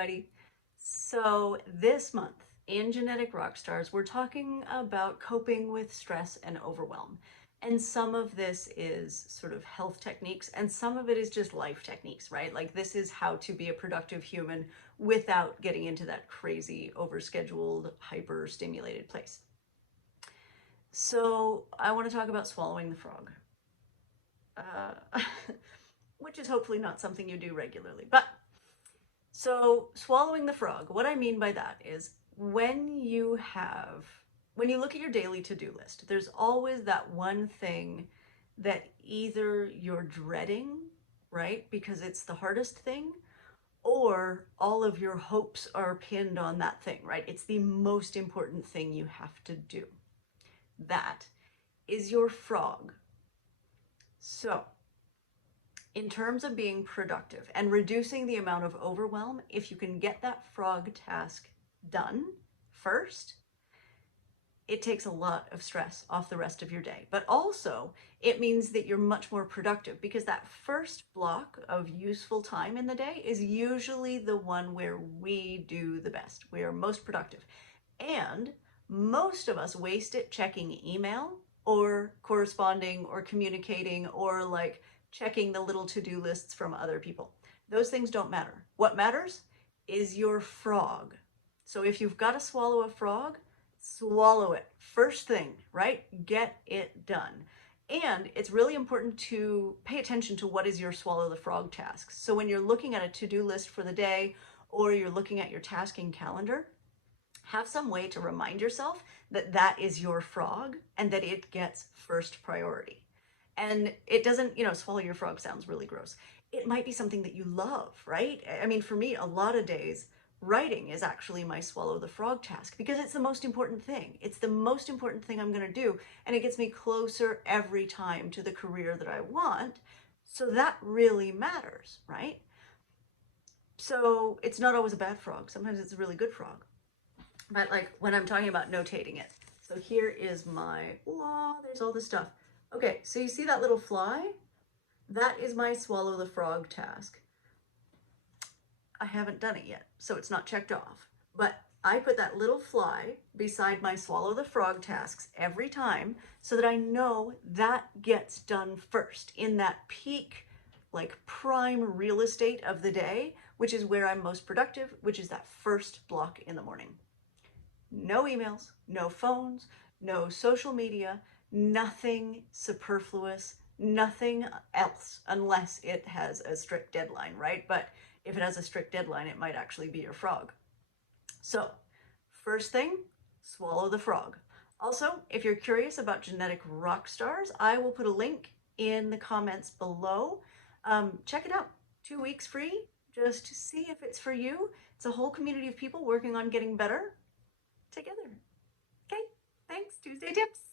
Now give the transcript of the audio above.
everybody. So this month in Genetic Rockstars, we're talking about coping with stress and overwhelm. And some of this is sort of health techniques and some of it is just life techniques, right? Like this is how to be a productive human without getting into that crazy, overscheduled, hyper-stimulated place. So I want to talk about swallowing the frog. Which is hopefully not something you do regularly, but so swallowing the frog, what I mean by that is when you look at your daily to-do list, there's always that one thing that either you're dreading, right? Because it's the hardest thing, or all of your hopes are pinned on that thing, right? It's the most important thing you have to do. That is your frog. So in terms of being productive and reducing the amount of overwhelm, if you can get that frog task done first, it takes a lot of stress off the rest of your day. But also, it means that you're much more productive because that first block of useful time in the day is usually the one where we do the best. We are most productive. And most of us waste it checking email or corresponding or communicating or like checking the little to-do lists from other people. Those things don't matter. What matters is your frog. So if you've got to swallow a frog, swallow it first thing, right? Get it done. And it's really important to pay attention to what is your swallow the frog tasks. So when you're looking at a to-do list for the day or you're looking at your tasking calendar, have some way to remind yourself that that is your frog and that it gets first priority. And it doesn't, swallow your frog sounds really gross. It might be something that you love, right? I mean, for me, a lot of days, writing is actually my swallow the frog task because it's the most important thing. It's the most important thing I'm going to do. And it gets me closer every time to the career that I want. So that really matters, right? So it's not always a bad frog. Sometimes it's a really good frog. But like when I'm talking about notating it. So here is my, there's all this stuff. Okay, so you see that little fly? That is my swallow the frog task. I haven't done it yet, so it's not checked off. But I put that little fly beside my swallow the frog tasks every time so that I know that gets done first in that peak, like prime real estate of the day, which is where I'm most productive, which is that first block in the morning. No emails, no phones, no social media, nothing superfluous, nothing else, unless it has a strict deadline, right? But if it has a strict deadline, it might actually be your frog. So first thing, swallow the frog. Also, if you're curious about Genetic Rockstars, I will put a link in the comments below. Check it out. 2 weeks free, just to see if it's for you. It's a whole community of people working on getting better together. Okay, thanks. Tuesday tips.